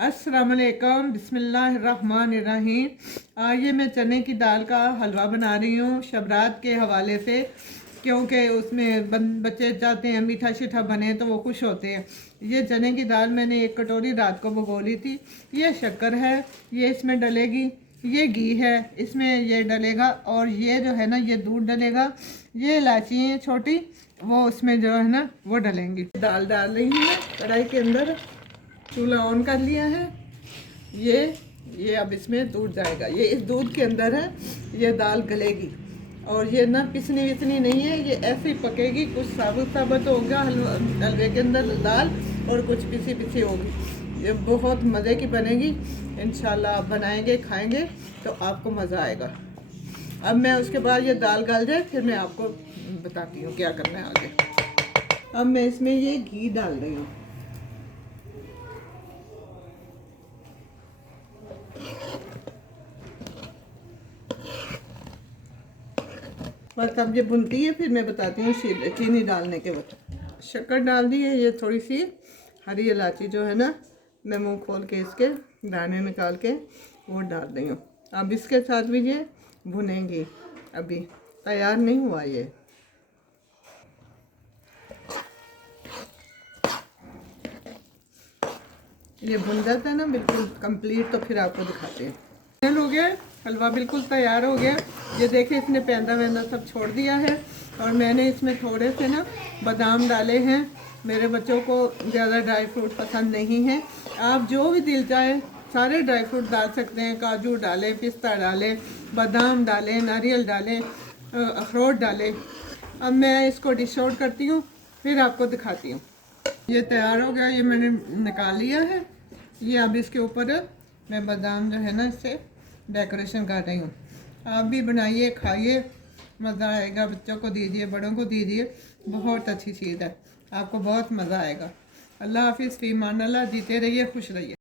अस्सलामुअलैकुम बिस्मिल्लाहिर्रहमानिर्रहीम। ये मैं चने की दाल का हलवा बना रही हूँ शबरात के हवाले से, क्योंकि उसमें बच्चे चाहते हैं मीठा शीठा बने तो वो खुश होते हैं। ये चने की दाल मैंने 1 कटोरी रात को भिगो ली थी। ये शक्कर है, ये इसमें डलेगी, ये घी है इसमें ये डलेगा, और ये जो है ना ये दूध डलेगा, ये इलायची है छोटी वो उसमें जो है ना वो डलेंगी। दाल डाल रही हूँ मैं कढ़ाई के अंदर, चूल्हा ऑन कर लिया है। ये अब इसमें दूध जाएगा, ये इस दूध के अंदर है, ये दाल गलेगी। और ये ना पिसनी विसनी नहीं है, ये ऐसे ही पकेगी। कुछ साबुत साबुत होगा हलवे के अंदर दाल, और कुछ पिसी पिसी होगी। ये बहुत मज़े की बनेगी इंशाल्लाह। आप बनाएंगे खाएंगे तो आपको मज़ा आएगा। अब मैं उसके बाद ये दाल गल जाए फिर मैं आपको बताती हूँ क्या करना है आगे। अब मैं इसमें ये घी डाल रही हूँ। बस अब ये भुनती है फिर मैं बताती हूँ चीनी डालने के वक्त। शक्कर डाल दी है, ये थोड़ी सी हरी इलायची जो है ना मैं मुंह खोल के इसके दाने निकाल के वो डाल रही हूँ। अब इसके साथ भी ये भुनेंगी, अभी तैयार नहीं हुआ ये भुन जाता है ना बिल्कुल कंप्लीट, तो फिर आपको दिखाते हैं। हो गया हलवा, बिल्कुल तैयार हो गया। ये देखिए इसने पैंदा वैंदा सब छोड़ दिया है, और मैंने इसमें थोड़े से ना बादाम डाले हैं। मेरे बच्चों को ज़्यादा ड्राई फ्रूट पसंद नहीं है। आप जो भी दिल चाहे सारे ड्राई फ्रूट डाल सकते हैं। काजू डालें, पिस्ता डालें, बादाम डालें, नारियल डालें, अखरोट डालें। अब मैं इसको डिश आउट करती हूँ फिर आपको दिखाती हूँ। ये तैयार हो गया, ये मैंने निकाल लिया है। ये अब इसके ऊपर मैं बादाम जो है ना इससे डेकोरेशन कर रही हूँ। आप भी बनाइए, खाइए, मज़ा आएगा। बच्चों को दीजिए, बड़ों को दीजिए, बहुत अच्छी चीज़ है, आपको बहुत मज़ा आएगा। अल्लाह हाफिज़, फ़ी अमान अल्लाह। जीते रहिए, खुश रहिए।